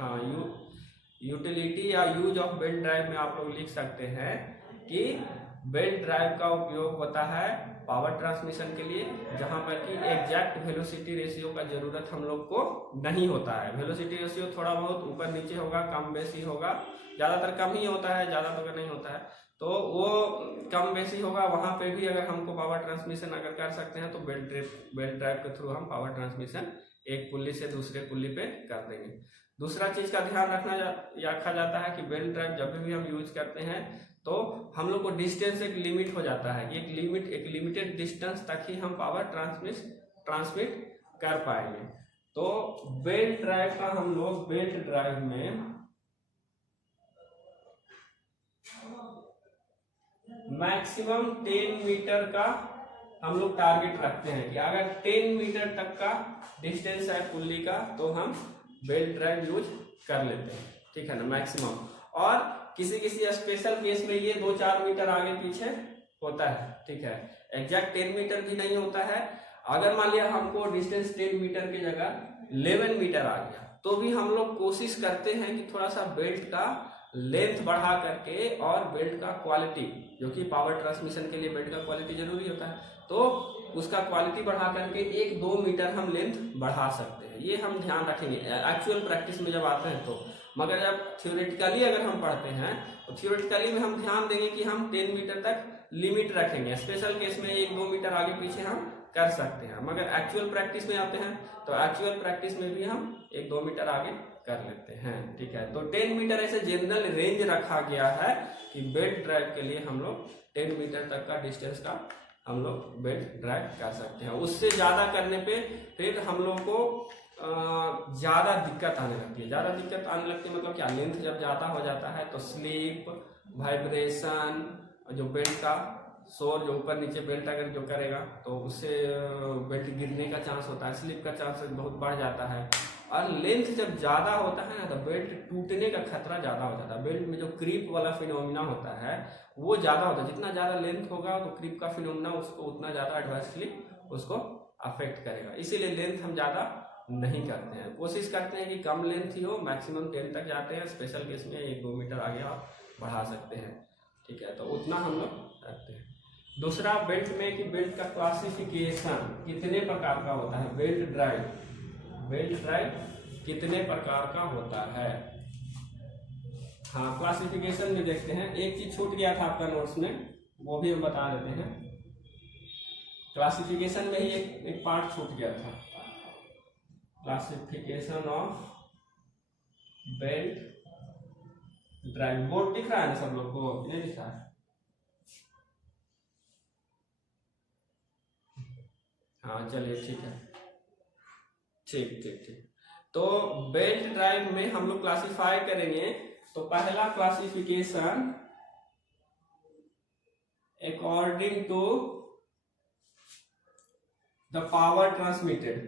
हाँ, यूटिलिटी या use of belt drive में आप लोग लिख सकते हैं कि बेल्ट ड्राइव का उपयोग होता है पावर ट्रांसमिशन के लिए, जहां पर कि एग्जैक्ट वेलोसिटी रेशियो का जरूरत हम लोग को नहीं होता है। वेलोसिटी रेशियो थोड़ा बहुत ऊपर नीचे होगा, कम बेसी होगा, ज़्यादातर कम ही होता है, ज़्यादा तो नहीं होता है, तो वो कम बेसी होगा। वहां पे भी अगर हमको पावर ट्रांसमिशन अगर कर सकते हैं तो बेल्ट ड्राइव के थ्रू हम पावर ट्रांसमिशन एक पुल्ली से दूसरे पुल्ली पे कर देंगे। दूसरा चीज का ध्यान रखा जाता है कि बेल्ट ड्राइव जब भी हम यूज करते हैं तो हम लोग को डिस्टेंस एक लिमिट हो जाता है, एक लिमिटेड डिस्टेंस तक ही हम पावर ट्रांसमिट कर पाएंगे। तो बेल्ट ड्राइव का हम लोग बेल्ट ड्राइव में मैक्सिमम 10 मीटर का हम लोग टारगेट रखते हैं कि अगर 10 मीटर तक का डिस्टेंस है पुल्ली का तो हम बेल्ट ड्राइव यूज कर लेते हैं, ठीक है ना, मैक्सिमम। और किसी स्पेशल केस में ये 2-4 मीटर आगे पीछे होता है, ठीक है, एग्जैक्ट 10 मीटर भी नहीं होता है। अगर मान लिया हमको डिस्टेंस 10 मीटर की जगह 11 मीटर आ गया तो भी हम लोग कोशिश करते हैं कि थोड़ा सा बेल्ट का लेंथ बढ़ा करके और बेल्ट का क्वालिटी, जो कि पावर ट्रांसमिशन के लिए बेल्ट का क्वालिटी जरूरी होता है, तो उसका क्वालिटी बढ़ा करके 1-2 मीटर हम लेंथ बढ़ा सकते हैं। ये हम ध्यान रखेंगे एक्चुअल प्रैक्टिस में जब आते हैं तो। मगर जब थ्योरेटिकली अगर हम पढ़ते हैं तो थ्योरेटिकली में हम ध्यान देंगे कि हम 10 मीटर तक लिमिट रखेंगे। स्पेशल केस में 1-2 मीटर आगे पीछे हम कर सकते हैं। मगर एक्चुअल प्रैक्टिस में आते हैं तो एक्चुअल प्रैक्टिस में भी हम 1-2 मीटर आगे कर लेते हैं, ठीक है। तो 10 मीटर ऐसे जनरल रेंज रखा गया है कि बेल्ट ड्राइव के लिए हम लोग 10 मीटर तक का डिस्टेंस का हम लोग बेल्ट ड्राइव कर सकते हैं। उससे ज्यादा करने पे फिर हम लोग को ज्यादा दिक्कत आने लगती है। ज्यादा दिक्कत आने लगती है मतलब क्या, लेंथ जब ज्यादा हो जाता है तो स्लिप, वाइब्रेशन, जो बेल्ट का शोर जो ऊपर नीचे बेल्ट अगर जो करेगा तो उससे बेल्ट गिरने का चांस होता है, स्लिप का चांस बहुत बढ़ जाता है। और लेंथ जब ज्यादा होता है ना तो बेल्ट टूटने का खतरा ज्यादा हो जाता है। बेल्ट में जो क्रीप वाला फिनोमिना होता है वो ज्यादा होता है। जितना ज्यादा लेंथ होगा तो क्रीप का फिनोमिना उसको उतना ज्यादा एडवर्सली उसको अफेक्ट करेगा। इसीलिए लेंथ हम ज्यादा नहीं करते हैं, कोशिश करते हैं कि कम लेंथ ही हो, मैक्सिमम 10 तक जाते हैं। स्पेशल केस में 1-2 मीटर आगे आप बढ़ा सकते हैं, ठीक है, तो उतना हम लोग करते हैं। दूसरा बेल्ट में कि बेल्ट का क्लासिफिकेशन कितने प्रकार का होता है। बेल्ट ड्राइव कितने प्रकार का होता है। हाँ, क्लासिफिकेशन में देखते हैं। एक चीज छूट गया था आपका नोट्स में, वो भी हम बता देते हैं। क्लासिफिकेशन में ही एक पार्ट छूट गया था, classification of belt drive. Board दिख रहा है ना सब लोग को, नहीं दिख रहा है? हाँ चलिए, ठीक है, ठीक। तो बेल्ट ड्राइव में हम लोग क्लासिफाई करेंगे। तो पहला classification according to the power transmitted,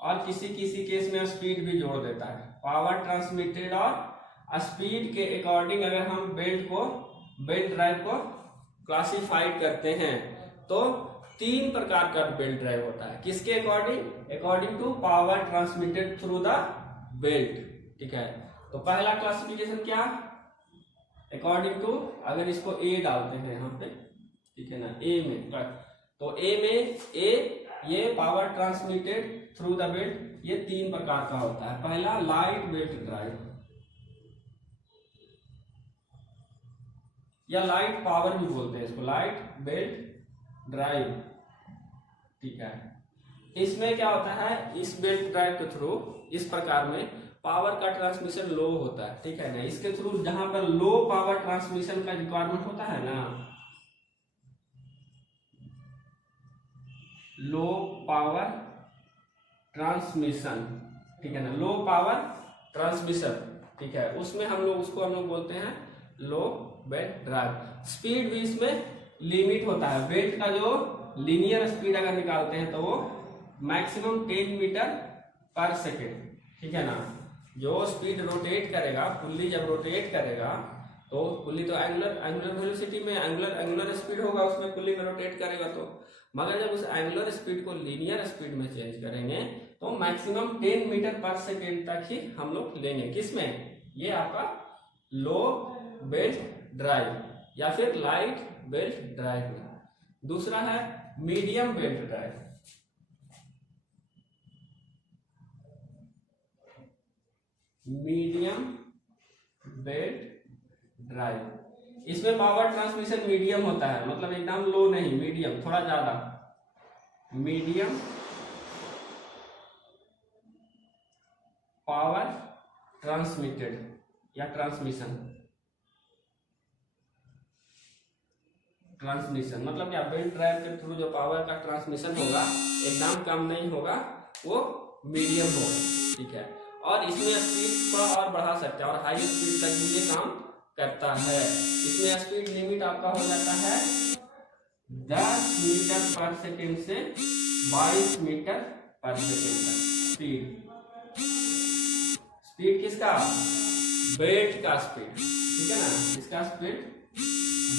और किसी केस में स्पीड भी जोड़ देता है। पावर ट्रांसमिटेड और स्पीड के अकॉर्डिंग अगर हम बेल्ट ड्राइव को क्लासिफाई करते हैं तो 3 प्रकार का बेल्ट ड्राइव होता है। किसके according to power transmitted through the belt, ठीक है। तो पहला क्लासिफिकेशन क्या, अकॉर्डिंग टू, अगर इसको ए डालते हैं यहाँ पे, ठीक है ना, ए में, तो ए में ये power transmitted through the belt, ये 3 प्रकार का होता है। पहला लाइट बेल्ट ड्राइव या लाइट पावर भी बोलते हैं इसको, लाइट बेल्ट ड्राइव, ठीक है। इसमें क्या होता है, इस बेल्ट ड्राइव के थ्रू इस प्रकार में पावर का ट्रांसमिशन लो होता है, ठीक है ना। इसके थ्रू जहां पर लो पावर ट्रांसमिशन का रिक्वायरमेंट होता है ना, लो पावर ट्रांसमिशन, ठीक है ना, लो पावर ट्रांसमिशन, ठीक है, उसमें हम लोग बोलते हैं लो बेल्ट ड्राइव। स्पीड भी इसमें लिमिट होता है। बेल्ट का जो लीनियर स्पीड अगर निकालते हैं तो वो मैक्सिमम 10 मीटर पर सेकेंड, ठीक है ना। जो स्पीड रोटेट करेगा, पुल्ली जब रोटेट करेगा तो पुल्ली तो एंगुलर वेलोसिटी में एंगुलर स्पीड होगा, उसमें पुल्ली में रोटेट करेगा तो मगर जब उस एंगुलर स्पीड को लीनियर स्पीड में चेंज करेंगे तो मैक्सिमम 10 मीटर पर सेकेंड तक ही हम लोग लेंगे। किसमें? ये आपका लो बेल्ट ड्राइव या फिर लाइट बेल्ट ड्राइव में। दूसरा है medium belt drive. Medium belt drive, इसमें पावर ट्रांसमिशन मीडियम होता है, मतलब एकदम लो नहीं, मीडियम, थोड़ा ज्यादा। मीडियम पावर ट्रांसमिटेड या ट्रांसमिशन मतलब क्या? बेल्ट ड्राइव के थ्रू जो पावर का ट्रांसमिशन होगा एकदम कम नहीं होगा, वो मीडियम होगा, ठीक है। और इसमें स्पीड थोड़ा और बढ़ा सकते हैं और हाई स्पीड तक भी ये काम करता है। इसमें स्पीड लिमिट आपका हो जाता है 10 मीटर पर सेकेंड से 22 मीटर पर सेकेंड तक। स्पीड किसका? बेल्ट का स्पीड, ठीक है ना। इसका स्पीड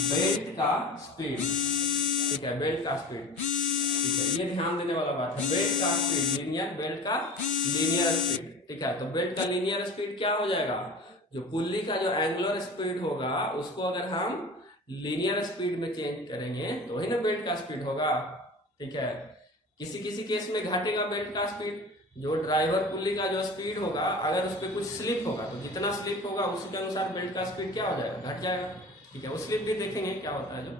बेल्ट का स्पीड, ठीक है, बेल्ट का स्पीड, ठीक है, ये ध्यान देने वाला बात है। बेल्ट का स्पीड लीनियर, बेल्ट का लीनियर स्पीड, ठीक है। तो बेल्ट का लीनियर स्पीड क्या हो जाएगा? जो पुल्ली का जो एंगुलर स्पीड होगा उसको अगर हम लीनियर स्पीड में चेंज करेंगे तो ही ना बेल्ट का स्पीड होगा, ठीक है। किसी किसी केस में घटेगा बेल्ट का स्पीड। जो ड्राइवर पुल्ली का जो स्पीड होगा, अगर उस पर कुछ स्लिप होगा तो जितना स्लिप होगा उसी के अनुसार बेल्ट का स्पीड क्या हो जाएगा? घट जाएगा, ठीक है। वो स्लिप भी देखेंगे क्या होता है जो,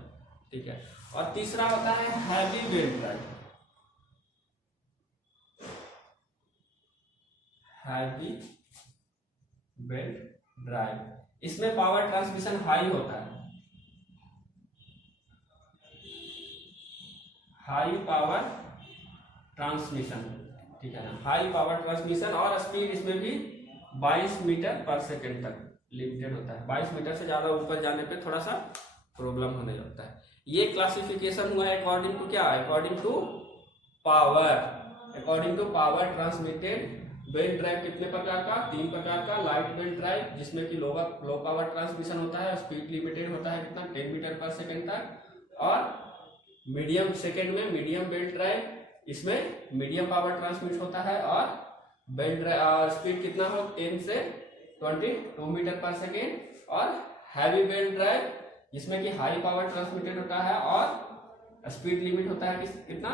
ठीक है। और तीसरा होता है heavy belt drive. Heavy belt drive, इसमें पावर ट्रांसमिशन हाई होता है, हाई पावर ट्रांसमिशन, ठीक है ना। हाई पावर ट्रांसमिशन और स्पीड इसमें भी 22 मीटर पर सेकेंड तक लिमिटेड होता है। 22 मीटर से ज्यादा ऊपर जाने पे थोड़ा सा प्रॉब्लम होने लगता है। ये क्लासिफिकेशन हुआ है अकॉर्डिंग टू क्या? According to power. According to power transmitted belt drive कितने प्रकार का? 3 प्रकार का। लाइट बेल्ट ड्राइव जिसमें कि लो पावर ट्रांसमिशन होता है, स्पीड लिमिटेड होता है कितना? 10 मीटर पर सेकेंड तक। और मीडियम सेकेंड में मीडियम बेल्ट ड्राइव, इसमें मीडियम पावर ट्रांसमिट होता है और बेल्ट ड्राइव स्पीड कितना हो? 10 से 22 मीटर पर सेकेंड। और हैवी बेल्ट ड्राइव जिसमें कि हाई पावर ट्रांसमिटेड होता है और स्पीड लिमिट होता है कितना?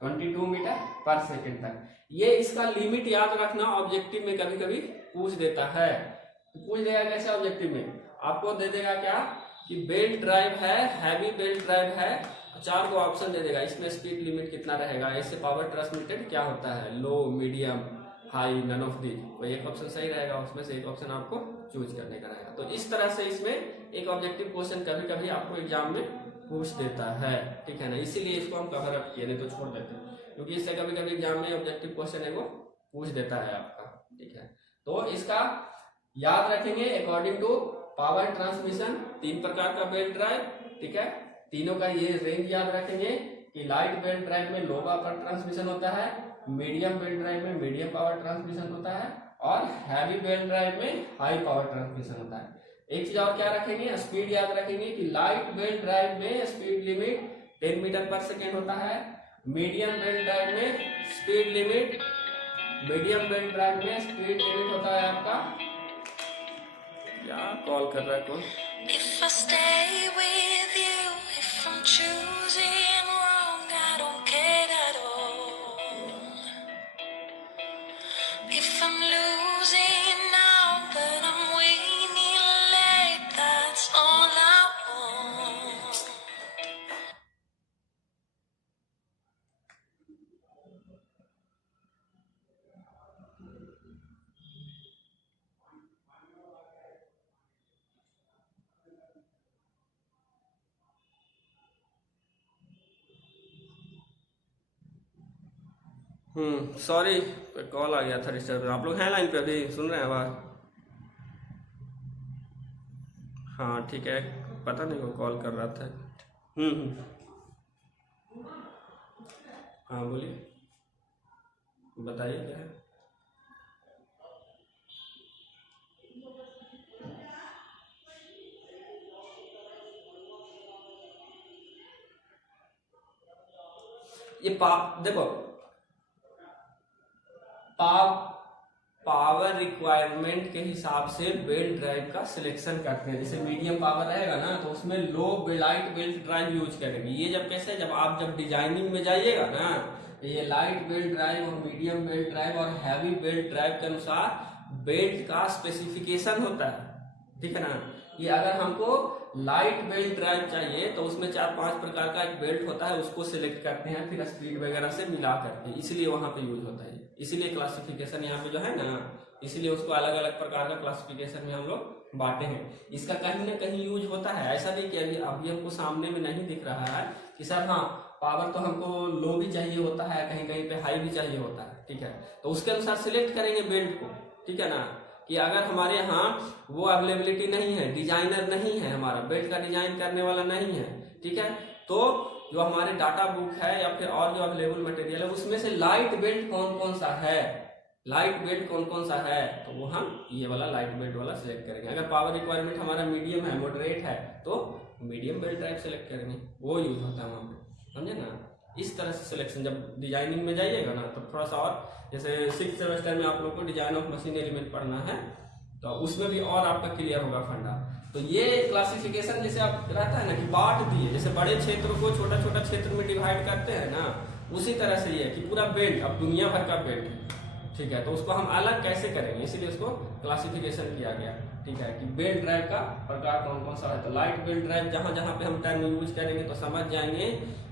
22 मीटर पर सेकेंड तक। ये इसका लिमिट याद रखना, ऑब्जेक्टिव में कभी कभी पूछ देता है। पूछ देगा कैसे ऑब्जेक्टिव में? आपको दे देगा क्या कि बेल्ट ड्राइव है, हैवी बेल्ट ड्राइव है, 4 को ऑप्शन दे देगा, इसमें स्पीड लिमिट कितना रहेगा, इससे पावर ट्रांसमिटेड क्या होता है, low, medium, high, none of the. कोई एक ऑप्शन सही रहेगा, उसमें से एक ऑप्शन आपको चूज करने का रहेगा। तो इस तरह से इसमें एक ऑब्जेक्टिव क्वेश्चन कभी कभी आपको एग्जाम में पूछ देता है, ठीक है ना। इसीलिए इसको हम कवर अप किए, नहीं तो छोड़ देते हैं, क्योंकि इससे कभी कभी एग्जाम में ऑब्जेक्टिव क्वेश्चन है वो पूछ देता है आपका, ठीक है। तो इसका याद रखेंगे अकॉर्डिंग टू पावर ट्रांसमिशन 3 प्रकार का बेल्ट ड्राइव, ठीक है। तीनों का ये रेंज याद रखेंगे कि लाइट बेल्ट ड्राइव में लो पावर ट्रांसमिशन होता है, मीडियम बेल्ट ड्राइव में मीडियम पावर ट्रांसमिशन होता है और हैवी बेल्ट ड्राइव में हाई पावर ट्रांसमिशन होता है। एक चीज और क्या रखेंगे? स्पीड याद रखेंगे कि लाइट बेल्ट ड्राइव में स्पीड लिमिट 10 मीटर पर सेकेंड होता है, मीडियम बेल्ट ड्राइव में स्पीड लिमिट होता है आपका, क्या कॉल कर रहा है कौन? If I stay with you, if I'm choosing wrong, I don't care at all. If I'm losing now, but I'm winning late, that's all I want. Sorry, call आ गया था डिस्टर्ब। आप लोग हैं लाइन पे? अभी सुन रहे हैं आवाज? हाँ ठीक है, पता नहीं वो कॉल कर रहा था। हाँ बोलिए, बताइए क्या है। ये देखो पावर रिक्वायरमेंट के हिसाब से बेल्ट ड्राइव का सिलेक्शन करते हैं। जैसे मीडियम पावर रहेगा ना तो उसमें लो लाइट बेल्ट ड्राइव यूज करेंगे। ये जब कैसे, जब आप डिजाइनिंग में जाइएगा ना, ये लाइट बेल्ट ड्राइव और मीडियम बेल्ट ड्राइव और हैवी बेल्ट ड्राइव के अनुसार बेल्ट का स्पेसिफिकेशन होता है, ठीक है ना। ये अगर हमको लाइट बेल्ट ड्राइव चाहिए तो उसमें 4-5 प्रकार का एक बेल्ट होता है, उसको सिलेक्ट करते हैं फिर स्पीड वगैरह से मिला करके, इसलिए वहां पे यूज होता है। इसीलिए क्लासिफिकेशन यहाँ पे जो है ना, इसलिए उसको अलग अलग प्रकार का क्लासिफिकेशन में हम लोग बांटे हैं। इसका कहीं ना कहीं यूज होता है, ऐसा नहीं कि अभी हमको सामने में नहीं दिख रहा है कि सर हाँ पावर तो हमको लो भी चाहिए होता है, कहीं कहीं पे हाई भी चाहिए होता है, ठीक है। तो उसके अनुसार सिलेक्ट करेंगे बेल्ट को, ठीक है ना। कि अगर हमारे यहाँ वो अवेलेबिलिटी नहीं है, डिजाइनर नहीं है, हमारा बेल्ट का डिजाइन करने वाला नहीं है, ठीक है, तो जो हमारे डाटा बुक है या फिर और जो अवेलेबल मटेरियल है उसमें से लाइट बेल्ट कौन कौन सा है, लाइट बेल्ट कौन कौन सा है, तो वो हम ये वाला लाइट बेल्ट वाला सिलेक्ट करेंगे। अगर पावर रिक्वायरमेंट हमारा मीडियम है, मॉडरेट है, तो मीडियम बेल्ट टाइप सिलेक्ट करेंगे, वो यूज होता है वहां पे, समझे ना। इस तरह से सिलेक्शन जब डिजाइनिंग में जाइएगा ना तो थोड़ा सा और, जैसे 6th सेमेस्टर में आप लोग को डिजाइन ऑफ मशीन एलिमेंट पढ़ना है तो उसमें भी और आपका क्लियर होगा फंडा। तो ये क्लासिफिकेशन जैसे आप रहता है ना कि बांट दिए, जैसे बड़े क्षेत्र को छोटा छोटा क्षेत्र में डिवाइड करते हैं ना, उसी तरह से ये कि पूरा बेल्ट अब दुनिया भर का बेल्ट है, ठीक है, तो उसको हम अलग कैसे करेंगे, इसीलिए उसको क्लासिफिकेशन किया गया, ठीक है, कि बेल्ट ड्राइव का प्रकार कौन कौन सा है। तो लाइट बेल्ट ड्राइव जहां जहां पे हम टर्म यूज करेंगे तो समझ जाएंगे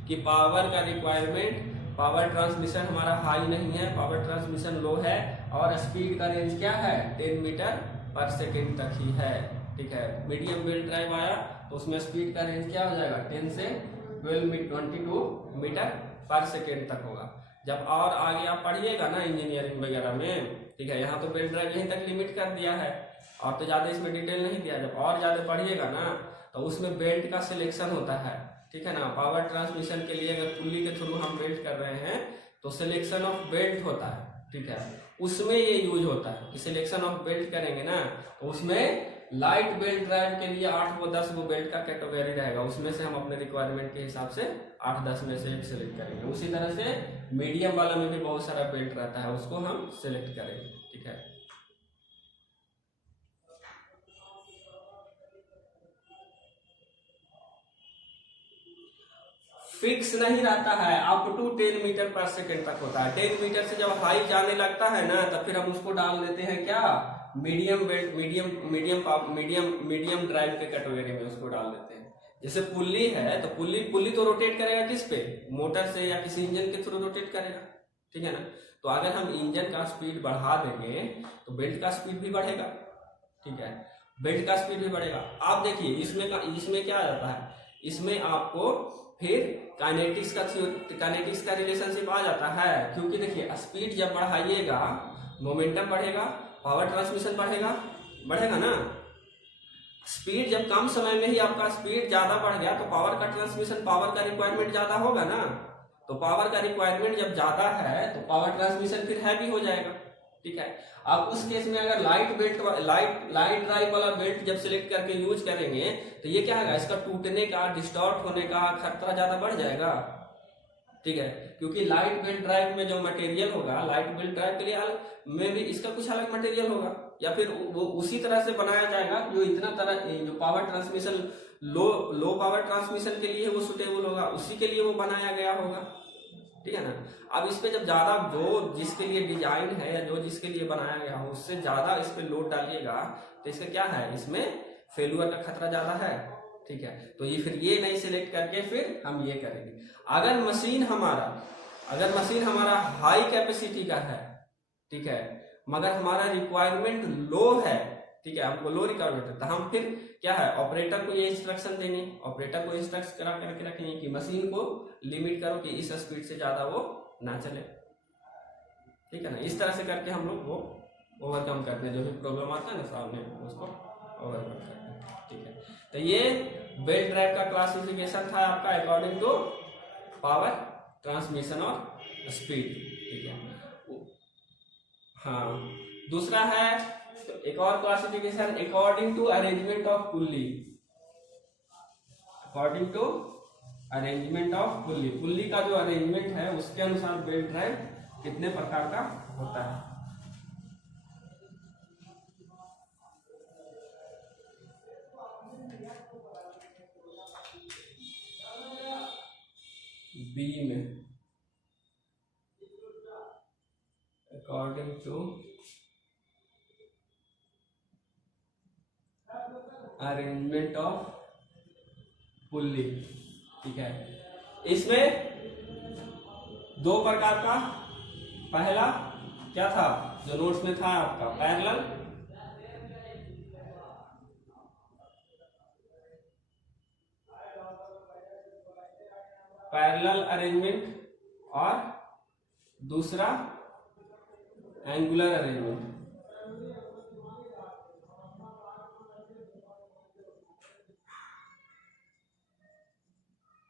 कि पावर का रिक्वायरमेंट, पावर ट्रांसमिशन हमारा हाई नहीं है, पावर ट्रांसमिशन लो है, और स्पीड का रेंज क्या है 10 मीटर पर सेकेंड तक ही है, ठीक है। मीडियम बेल्ट ड्राइव आया तो उसमें स्पीड का रेंज क्या हो जाएगा 10 से 22 मीटर पर सेकेंड तक होगा। जब और आगे आप पढ़िएगा ना इंजीनियरिंग वगैरह में, ठीक है, यहाँ तो बेल्ट ड्राइव यहीं तक लिमिट कर दिया है और तो ज्यादा इसमें डिटेल नहीं दिया। जब और ज्यादा पढ़िएगा ना तो उसमें बेल्ट का सिलेक्शन होता है, ठीक है ना। पावर ट्रांसमिशन के लिए अगर पुली के थ्रू हम बेल्ट कर रहे हैं तो सिलेक्शन ऑफ बेल्ट होता है, ठीक है, उसमें ये यूज होता है कि सिलेक्शन ऑफ बेल्ट करेंगे ना तो उसमें लाइट बेल्ट ड्राइव के लिए 8-10 बेल्ट का कैटेगरी रहेगा, उसमें से हम अपने रिक्वायरमेंट के हिसाब से 8-10 में से एक सिलेक्ट करेंगे। उसी तरह से मीडियम वाला में भी बहुत सारा बेल्ट रहता है, उसको हम सिलेक्ट करेंगे, ठीक है। फिक्स नहीं रहता है, अप टू 10 मीटर पर सेकेंड तक होता है। 10 मीटर से जब हाई जाने लगता है ना तो फिर हम उसको डाल देते हैं क्या, मीडियम बेल्ट, मीडियम ड्राइव के कैटेगरी में उसको डाल देते हैं। जैसे पुल्ली है तो पुल्ली तो रोटेट करेगा किस पे, मोटर से या किसी इंजन के थ्रू रोटेट करेगा, ठीक है ना। तो अगर हम इंजन का स्पीड बढ़ा देंगे तो बेल्ट का स्पीड भी बढ़ेगा, ठीक है, बेल्ट का स्पीड भी बढ़ेगा। आप देखिए इसमें क्या आ जाता है, इसमें आपको फिर काइनेटिक्स का रिलेशनशिप आ जाता है, क्योंकि देखिए स्पीड जब बढ़ाइएगा मोमेंटम बढ़ेगा, पावर ट्रांसमिशन बढ़ेगा ना। स्पीड जब कम समय में ही आपका स्पीड ज्यादा बढ़ गया तो पावर का ट्रांसमिशन, पावर का रिक्वायरमेंट ज्यादा होगा ना। तो पावर का रिक्वायरमेंट जब ज्यादा है तो पावर ट्रांसमिशन फिर हैवी हो जाएगा, ठीक है। अब उस केस में अगर लाइट ड्राइव वाला बेल्ट जब सिलेक्ट करके यूज करेंगे तो ये क्या होगा, इसका टूटने का, डिस्टॉर्ट होने का खतरा ज्यादा बढ़ जाएगा, ठीक है, क्योंकि लाइट बेल्ट ड्राइव में जो मटेरियल होगा, लाइट बेल्ट ड्राइव के लिए में भी इसका कुछ अलग मटेरियल होगा, या फिर वो उसी तरह से बनाया जाएगा जो जो power transmission low power transmission के लिए वो सुटेबल होगा, उसी के लिए वो बनाया गया होगा, ठीक है ना। अब इस पे जब ज्यादा जो जिसके लिए डिजाइन है या जो जिसके लिए बनाया गया हो उससे ज्यादा इस पे लोड डालिएगा तो इसका क्या है, इसमें फेल्यूर का खतरा ज्यादा है, ठीक है। तो ये फिर ये नहीं सिलेक्ट करके फिर हम ये करेंगे। अगर मशीन हमारा हाई कैपेसिटी का है, ठीक है, मगर हमारा रिक्वायरमेंट लो है, ठीक है, हमको लो रिक्वायरमेंट है, तो हम फिर क्या है, ऑपरेटर को ये इंस्ट्रक्शन देंगे, ऑपरेटर को इंस्ट्रक्ट करा करके रखेंगे कि मशीन को लिमिट करो कि इस स्पीड से ज्यादा वो ना चले, ठीक है ना। इस तरह से करके हम लोग वो ओवरकम करते हैं, जो भी प्रॉब्लम आता है ना सामने उसको ओवरकम करते हैं, ठीक है। तो ये बेल्ट ड्राइव का क्लासिफिकेशन था आपका अकॉर्डिंग टू पावर, ट्रांसमिशन और स्पीड, ठीक है। हाँ, दूसरा है तो एक और classification according to arrangement of pulley, according to arrangement of pulley, pulley का जो अरेंजमेंट है उसके अनुसार बेल्ट ड्राइव कितने प्रकार का होता है। बी में according to arrangement of pulley, ठीक है। इसमें दो प्रकार का, पहला क्या था जो नोट्स में था आपका, पैरेलल अरेंजमेंट और दूसरा एंगुलर अरेंजमेंट।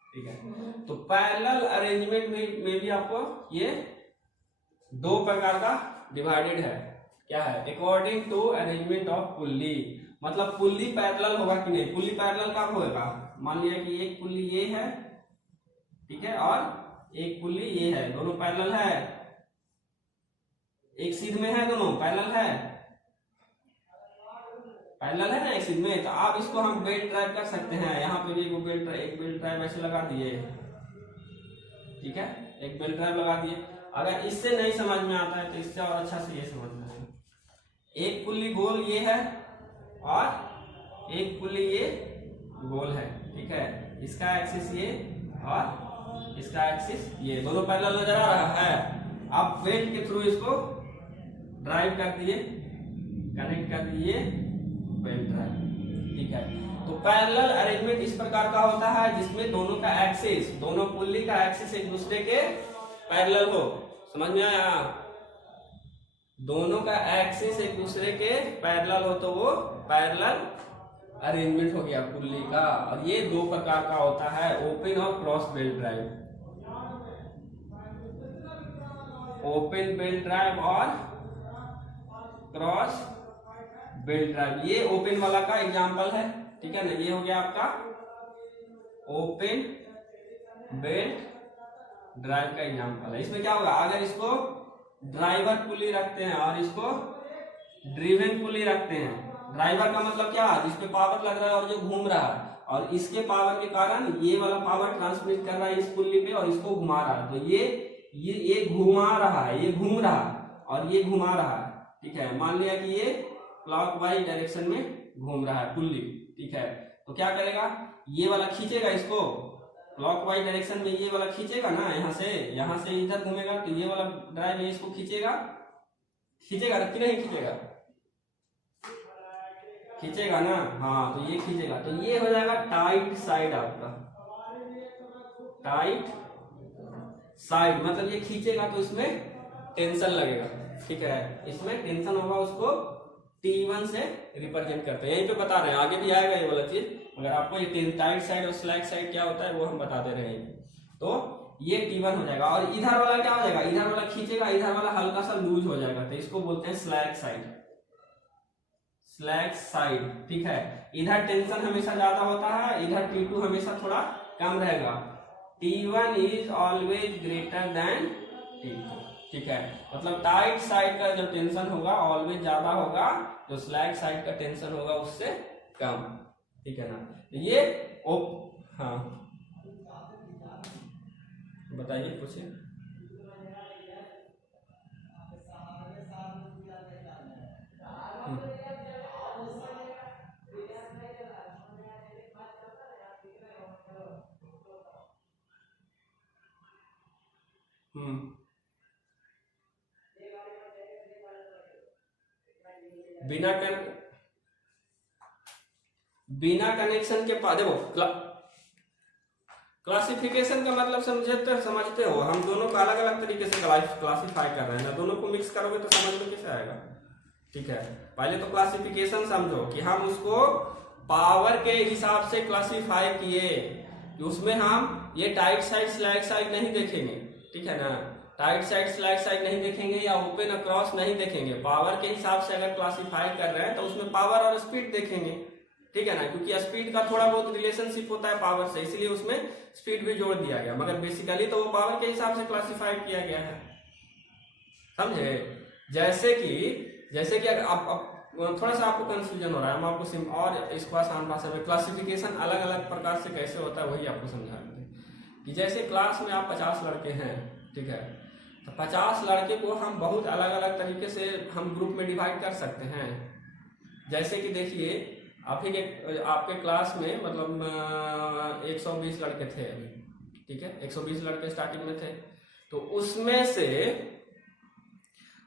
ठीक है, तो पैरेलल अरेंजमेंट में भी आपको ये दो प्रकार का डिवाइडेड है। क्या है? According to arrangement of pulley, मतलब पुल्ली पैरेलल होगा कि नहीं। पुल्ली पैरेलल कब होगा? मान लिया कि एक पुल्ली ये है, ठीक है, और एक पुल्ली ये है, दोनों पैरेलल है, एक सीध में है, दोनों पैरेलल है, पैरेलल है ना एक सीध में। तो आप इसको हम बेल्ट ड्राइव कर सकते हैं। यहाँ पे भी एक बेल्ट ड्राइव ऐसे लगा दिए, ठीक है, एक बेल्ट ड्राइव लगा दिए। अगर इससे नहीं समझ में आता है तो इससे और अच्छा से ये समझना है। एक पुल्ली गोल ये है और एक पुल्ली ये गोल है, ठीक है, इसका एक्सिस ये और इसका एक्सिस ये, दोनों पैरेलल नजर आ रहा है। आप बेल्ट के थ्रू इसको ड्राइव कर दिए, कनेक्ट कर दिए बेल्ट ड्राइव, ठीक है। तो पैरेलल अरेंजमेंट इस प्रकार का होता है जिसमें दोनों का एक्सिस, दोनों पुल्ली का एक्सिस एक दूसरे के पैरेलल हो। समझ में आया? दोनों का एक्सिस एक दूसरे के पैरेलल हो तो वो पैरेलल अरेंजमेंट हो गया पुल्ली का। और ये दो प्रकार का होता है, ओपन और cross belt drive. Open belt drive और क्रॉस बेल्ट ड्राइव। ये ओपन वाला का एग्जांपल है, ठीक है ना। ये हो गया आपका ओपन बेल्ट ड्राइव का एग्जांपल है। इसमें क्या होगा? अगर इसको ड्राइवर पुली रखते हैं और इसको ड्रिवन पुली रखते हैं। ड्राइवर का मतलब क्या? जिसपे पावर लग रहा है और जो घूम रहा है, और इसके पावर के कारण ये वाला पावर ट्रांसमिट कर रहा है इस पुली पे और इसको घुमा रहा है। तो ये घुमा रहा है, ये घूम रहा है और ये घुमा रहा है, ठीक है। मान लिया कि ये क्लॉकवाइज डायरेक्शन में घूम रहा है पुल्ली, ठीक है। तो क्या करेगा? ये वाला खींचेगा इसको क्लॉकवाइज डायरेक्शन में, ये वाला खींचेगा ना, यहाँ से इधर घूमेगा तो ये वाला ड्राइव है, इसको खींचेगा कि नहीं खींचेगा? खींचेगा ना, हाँ, तो ये खींचेगा। तो ये हो जाएगा टाइट साइड आपका, टाइट साइड मतलब ये खींचेगा तो इसमें टेंशन लगेगा, ठीक है, इसमें टेंशन होगा, उसको T1 से रिप्रेजेंट करते हैं। यहीं पे बता रहे हैं, आगे भी आएगा ये वाला चीज। अगर आपको ये टाइट साइड और स्लैक साइड क्या होता है वो हम बता दे रहे हैं। तो ये T1 हो जाएगा। और इधर वाला क्या हो जाएगा? इधर वाला खींचेगा, इधर वाला हल्का सा लूज हो जाएगा, तो इसको बोलते हैं स्लैक साइड, स्लैक साइड, ठीक है। इधर टेंशन हमेशा ज्यादा होता है, इधर T2 हमेशा थोड़ा कम रहेगा। T1 is always greater than T2, ठीक है। मतलब टाइट साइड का जो टेंशन होगा ऑलवेज ज्यादा होगा, जो स्लैक साइड का टेंशन होगा उससे कम, ठीक है ना। ये हाँ बताइए, पूछिए। बिना कनेक्शन के देखो, क्लासिफिकेशन का मतलब समझते हो, हम दोनों को अलग अलग तरीके से क्लासिफाई कर रहे हैं ना, दोनों को मिक्स करोगे तो समझ में कैसे आएगा, ठीक है। पहले तो क्लासिफिकेशन समझो कि हम उसको पावर के हिसाब से क्लासिफाई किए, उसमें हम ये टाइट साइड स्लैक साइड नहीं देखेंगे, ठीक है ना। टाइट साइड स्लैक साइड नहीं देखेंगे या ओपन और क्रॉस नहीं देखेंगे। पावर के हिसाब से अगर क्लासिफाई कर रहे हैं तो उसमें पावर और स्पीड देखेंगे, ठीक है ना, क्योंकि स्पीड का थोड़ा बहुत रिलेशनशिप होता है पावर से, इसलिए उसमें स्पीड भी जोड़ दिया गया, मगर बेसिकली तो वो पावर के हिसाब से क्लासिफाइड किया गया है, समझे। जैसे कि अब थोड़ा सा आपको कंफ्यूजन हो रहा है, हम आपको और इसको आसान भाषा में क्लासिफिकेशन अलग अलग प्रकार से कैसे होता है वही आपको समझा रहे थे कि जैसे क्लास में आप 50 लड़के हैं, ठीक है, तो 50 लड़के को हम बहुत अलग अलग तरीके से हम ग्रुप में डिवाइड कर सकते हैं। जैसे कि देखिए आपके क्लास में मतलब 120 लड़के थे अभी, ठीक है, 120 लड़के स्टार्टिंग में थे, तो उसमें से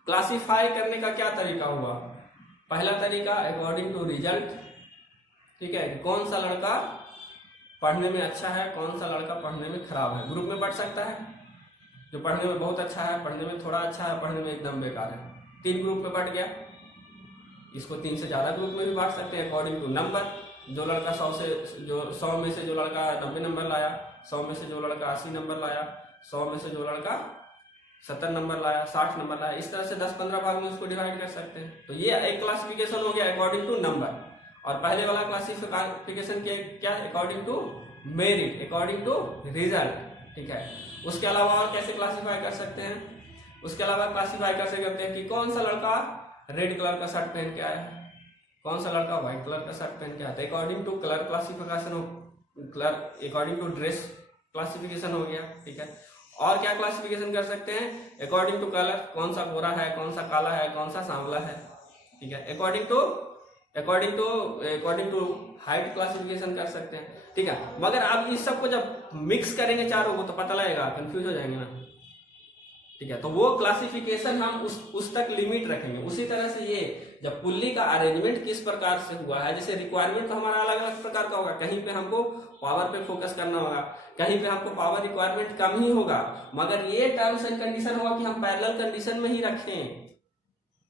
क्लासिफाई करने का क्या तरीका हुआ। पहला तरीका अकॉर्डिंग टू रिजल्ट, ठीक है, कौन सा लड़का पढ़ने में अच्छा है, कौन सा लड़का पढ़ने में खराब है। ग्रुप में बढ़ सकता है, जो पढ़ने में बहुत अच्छा है, पढ़ने में थोड़ा अच्छा है, पढ़ने में एकदम बेकार है, 3 ग्रुप में बढ़ गया। इसको 3 से ज्यादा ग्रुप में भी बांट सकते हैं अकॉर्डिंग टू नंबर। जो लड़का 100 में से जो लड़का 90 नंबर लाया, 100 में से जो लड़का 80 नंबर लाया, 100 में से जो लड़का 70 नंबर लाया, 60 नंबर लाया, इस तरह से 10-15 भाग में उसको डिवाइड कर सकते हैं। तो ये एक क्लासिफिकेशन हो गया अकॉर्डिंग टू नंबर। और पहले वाला क्लासिफिकेशन क्या, according to merit, according to result, ठीक है। उसके अलावा और कैसे क्लासिफाई कर सकते हैं, उसके अलावा क्लासिफाई कर सकते हैं कि कौन सा लड़का रेड कलर का शर्ट पहन के आया है, कौन सा लड़का व्हाइट कलर का शर्ट पहन के आता है, अकॉर्डिंग टू कलर क्लासिफिकेशन हो, colour according to dress classification हो गया, ठीक है। और क्या क्लासिफिकेशन कर सकते हैं, अकॉर्डिंग टू कलर, कौन सा गोरा है, कौन सा काला है, कौन सा सांवला है, ठीक है। अकॉर्डिंग टू हाइट क्लासिफिकेशन कर सकते हैं, ठीक है। मगर आप इस सब को जब मिक्स करेंगे चारों को तो पता लगेगा, कंफ्यूज हो जाएंगे ना, ठीक है। तो वो क्लासिफिकेशन हम उस तक लिमिट रखेंगे। उसी तरह से ये जब पुल्ली का अरेंजमेंट किस प्रकार से हुआ है, जैसे रिक्वायरमेंट तो हमारा अलग अलग प्रकार का होगा, कहीं पे हमको पावर पे फोकस करना होगा, कहीं पे हमको पावर रिक्वायरमेंट कम ही होगा, मगर ये टर्म्स एंड कंडीशन होगा कि हम पैरेलल कंडीशन में ही रखें,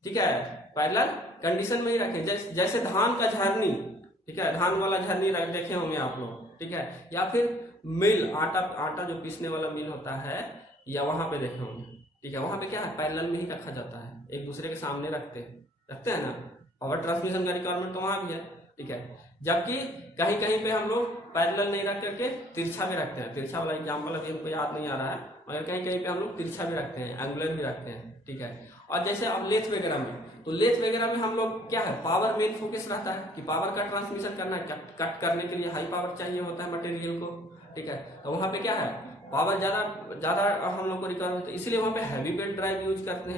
ठीक है, पैरेलल कंडीशन में ही रखें। जैसे धान का झरनी, ठीक है, धान वाला झरनी देखे होंगे आप लोग, ठीक है, या फिर मिल, आटा जो पीसने वाला मिल होता है, या वहां पे देखे होंगे, ठीक है, वहां पे क्या है, पैरेलल में ही रखा जाता है, एक दूसरे के सामने रखते हैं ना। पावर ट्रांसमिशन का रिक्वायरमेंट तो वहां भी है, ठीक है। जबकि कहीं कहीं पे हम लोग पैरेलल नहीं रख करके तिरछा भी रखते हैं। तिरछा वाला एग्जाम्पल अभी हमको याद नहीं आ रहा है, मगर कहीं कहीं पे हम लोग तिरछा भी रखते हैं, एंगुलर भी रखते हैं, ठीक है। और जैसे अब लेथ वगैरह में, तो लेथ वगैरह में हम लोग क्या है, पावर मेन फोकस रहता है कि पावर का ट्रांसमिशन करना है, कट करने के लिए हाई पावर चाहिए होता है मटेरियल को, ठीक है। तो वहां पे क्या है, पावर ज्यादा हम लोग को रिक्वायर होता है, इसलिए वहां पे हैवी बेल्ट ड्राइव यूज करते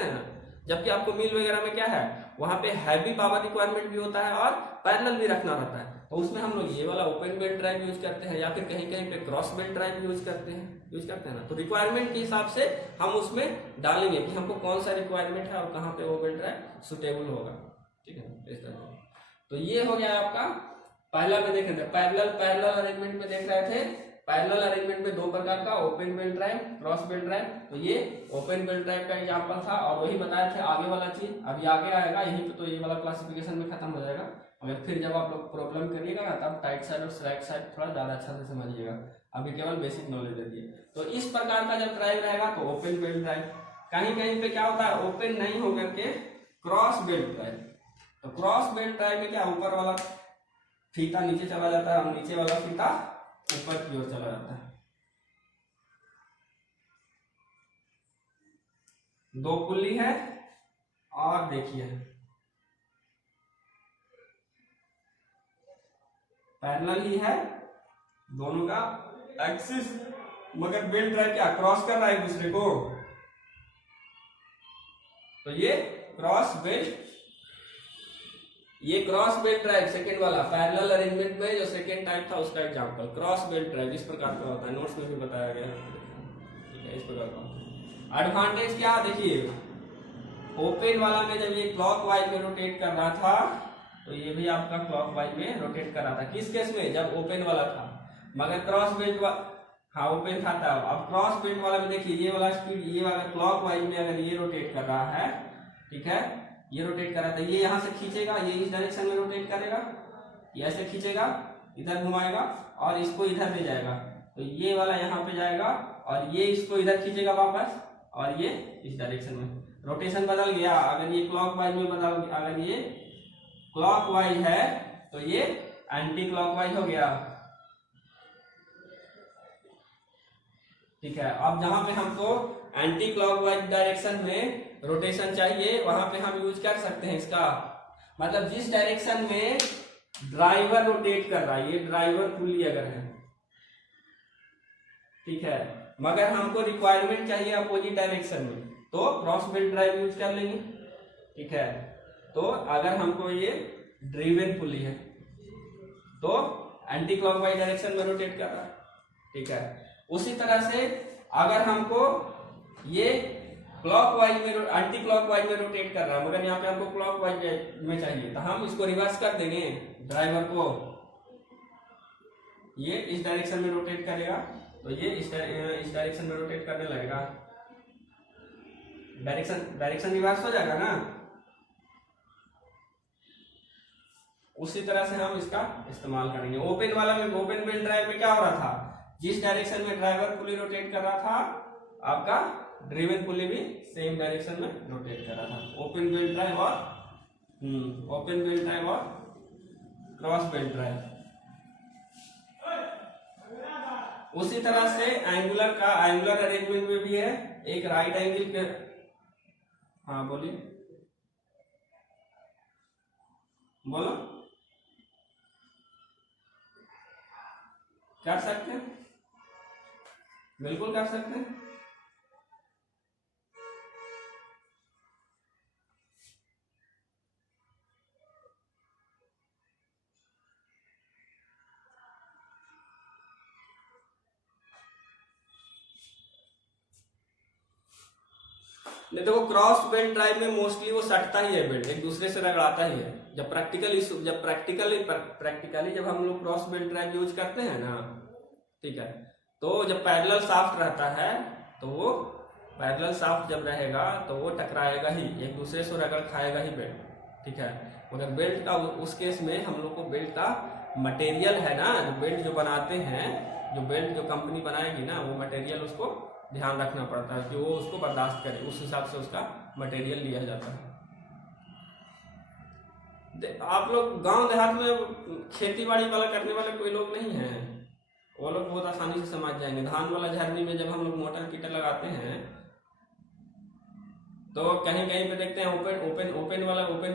हैं ना। जबकि आपको मिल वगैरह में क्या है, वहां पे हैवी पावर रिक्वायरमेंट भी होता है और पैरेलल भी रखना रहता है, तो उसमें हम लोग ये वाला ओपन बेल्ट ड्राइव यूज करते हैं, या फिर कहीं कहीं पे क्रॉस बेल्ट ड्राइव यूज करते हैं ना। तो रिक्वायरमेंट के हिसाब से हम उसमें डालेंगे कि हमको कौन सा रिक्वायरमेंट है और कहाँ पे वो बेल्ट ड्राइव सुटेबल होगा, ठीक है, इस तरह। तो ये हो गया आपका पहला में देखें पैरेलल अरेंजमेंट में देख रहे थे। पैरेलल अरेंजमेंट में 2 प्रकार का, open belt drive, cross belt drive. तो ये ओपन बेल्ट ड्राइव का एग्जांपल था, और वही बताया थे आगे वाला चीज अभी आगे आएगा, यहीं पे तो ये वाला क्लासिफिकेशन में खत्म हो जाएगा। और फिर जब आप लोग प्रॉब्लम करिएगा ना, तब टाइट साइड और स्लैक साइड थोड़ा ज्यादा अच्छा से समझिएगा, अभी केवल बेसिक नॉलेज दे दिए। तो इस प्रकार का जब ड्राइव रहेगा तो ओपन बेल्ट ड्राइव। कहीं कहीं पे क्या होता है, ओपन नहीं होकर के क्रॉस बेल्ट ड्राइव। तो क्रॉस बेल्ट ड्राइव में क्या, ऊपर वाला फीता नीचे चला जाता है और नीचे वाला फीता ऊपर की ओर चला जाता है। 2 पुल्ली है, और देखिए पैरेलल ही है दोनों का एक्सिस, मगर बेल्ट ड्राइव क्या क्रॉस कर रहा है एक दूसरे को। तो ये क्रॉस बेल्ट ड्राइव सेकेंड वाला पैरेलल अरेंजमेंट में जो सेकेंड टाइप था उसका एग्जांपल क्रॉस बेल्ट ड्राइव इस प्रकार का होता है, नोट्स में भी बताया गया है, ठीक है, इस प्रकार का। एडवांटेज क्या, देखिए ओपन वाला में जब ये क्लॉकवाइज में रोटेट कर रहा था, तो ये भी आपका क्लॉकवाइज में रोटेट कर रहा था। किस केस में, जब ओपन वाला था। मगर क्रॉस बेल्ट हाँ ओपन था तब। अब क्रॉस बेल्ट वाला में देखिए ये वाला स्पीड, ये वाला क्लॉकवाइज में अगर ये रोटेट कर रहा है, ठीक है, ये रोटेट कर रहा था, ये यहां से खींचेगा, ये इस डायरेक्शन में रोटेट करेगा, ये ऐसे खींचेगा, इधर घुमाएगा और इसको इधर ले जाएगा, तो ये वाला यहाँ पे जाएगा और ये इसको इधर खींचेगा वापस, और ये इस डायरेक्शन में रोटेशन बदल गया। अगर ये क्लॉकवाइज में अगर ये क्लॉकवाइज है तो ये एंटी क्लॉकवाइज हो गया। ठीक है, अब जहां पे हमको एंटी क्लॉकवाइज डायरेक्शन में रोटेशन चाहिए वहां पे हम यूज कर सकते हैं इसका। मतलब जिस डायरेक्शन में ड्राइवर रोटेट कर रहा है, ये ड्राइवर पुली अगर है, ठीक है, मगर हमको रिक्वायरमेंट चाहिए अपोजिट डायरेक्शन में, तो क्रॉस बेल्ट ड्राइव यूज कर लेंगे। ठीक है, तो अगर हमको ये ड्रिवन पुली है तो एंटी क्लॉकवाइज डायरेक्शन में रोटेट कर रहा है। ठीक है, उसी तरह से अगर हमको ये क्लॉकवाइज में एंटी क्लॉकवाइज में रोटेट कर रहा है मगर यहाँ पे हमको क्लॉकवाइज में चाहिए, तो हम इसको रिवर्स कर देंगे। ड्राइवर को ये इस डायरेक्शन में रोटेट करेगा तो ये इस डायरेक्शन में रोटेट करने लगेगा, डायरेक्शन रिवर्स हो जाएगा ना। उसी तरह से हम इसका इस्तेमाल करेंगे। ओपन वाला में, ओपन बेल्ट ड्राइव में क्या हो रहा था, जिस डायरेक्शन में ड्राइवर पुली रोटेट कर रहा था आपका ड्रिवन पुली भी सेम डायरेक्शन में रोटेट कर रहा था। ओपन बेल्ट ड्राइव और क्रॉस बेल्ट ड्राइव। उसी तरह से एंगुलर अरेंजमेंट में भी है, एक राइट एंगल के, हाँ बोलिए, बोलो, कर सकते हैं, बिल्कुल कर सकते हैं। नहीं तो वो क्रॉस बेल्ट ड्राइव में मोस्टली वो सटता ही है, बेल्ट एक दूसरे से रगड़ाता ही है। जब प्रैक्टिकली जब हम लोग क्रॉस बेल्ट ड्राइव यूज करते हैं ना, ठीक है, तो जब पैरेलल शाफ्ट रहता है तो वो पैरेलल शाफ्ट जब रहेगा तो वो टकराएगा ही, एक दूसरे से रगड़ खाएगा ही बेल्ट। ठीक है, मगर बेल्ट का उस केस में हम लोग को बेल्ट का मटेरियल है ना, जो बेल्ट जो बनाते हैं, जो बेल्ट जो कंपनी बनाएगी ना, वो मटेरियल उसको ध्यान रखना पड़ता है कि वो उसको बर्दाश्त करे, उस हिसाब से उसका मटेरियल लिया जाता है। आप लोग गांव देहात में खेती बाड़ी वाला करने वाले कोई लोग नहीं हैं, वो लोग बहुत आसानी से समझ जाएंगे। धान वाला झरनी में जब हम लोग मोटर कीटर लगाते हैं तो कहीं कहीं पे देखते हैं ओपन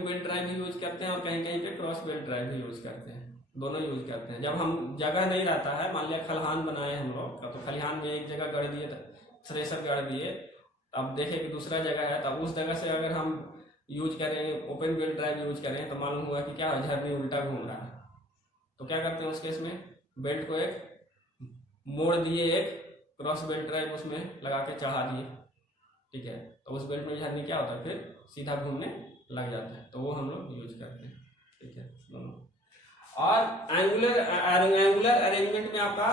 बेल्ट ड्राइव भी यूज करते हैं और कहीं कहीं पे क्रॉस बेल्ट ड्राइव भी यूज करते हैं, दोनों यूज करते हैं। जब हम जगह नहीं रहता है, मान लिया खलिहान बनाए हम लोग का, तो खलिहान में एक जगह गड़ दिए, थ्रेसर गड़ दिए, अब देखें कि दूसरा जगह है, तब उस जगह से अगर हम यूज करें, ओपन बेल्ट ड्राइव यूज करें, तो मालूम हुआ कि क्या झरनी उल्टा घूम रहा है, तो क्या करते हैं उस केस में, बेल्ट को एक मोड़ दिए, एक क्रॉस बेल्ट ड्राइव उसमें लगा के चढ़ा दिए। ठीक है, तो उस बेल्ट में झरनी क्या होता है, फिर सीधा घूमने लग जाता है, तो वो हम लोग यूज करते हैं। ठीक है, दोनों। और एंगुलर अरेंजमेंट में आपका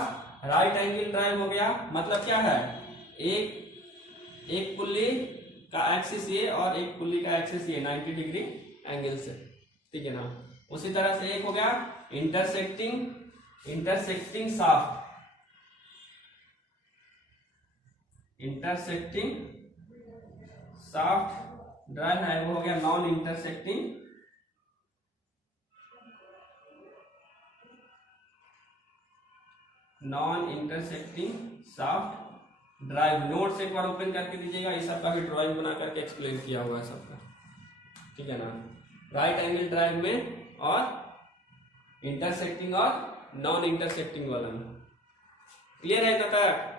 राइट एंगल ड्राइव हो गया, मतलब क्या है, एक पुल्ली का एक्सिस ये और एक पुल्ली का एक्सिस ये 90 डिग्री एंगल से। ठीक है ना। उसी तरह से एक हो गया इंटरसेक्टिंग शाफ्ट ड्राइव है, वो हो गया non intersecting shaft drive. Notes एक बार ओपन करके दीजिएगा, ये सबका भी ड्राइंग बना करके एक्सप्लेन किया हुआ है सबका। ठीक है ना, राइट एंगल ड्राइव में और इंटरसेक्टिंग और नॉन इंटरसेक्टिंग वाला में। क्लियर है तब तक?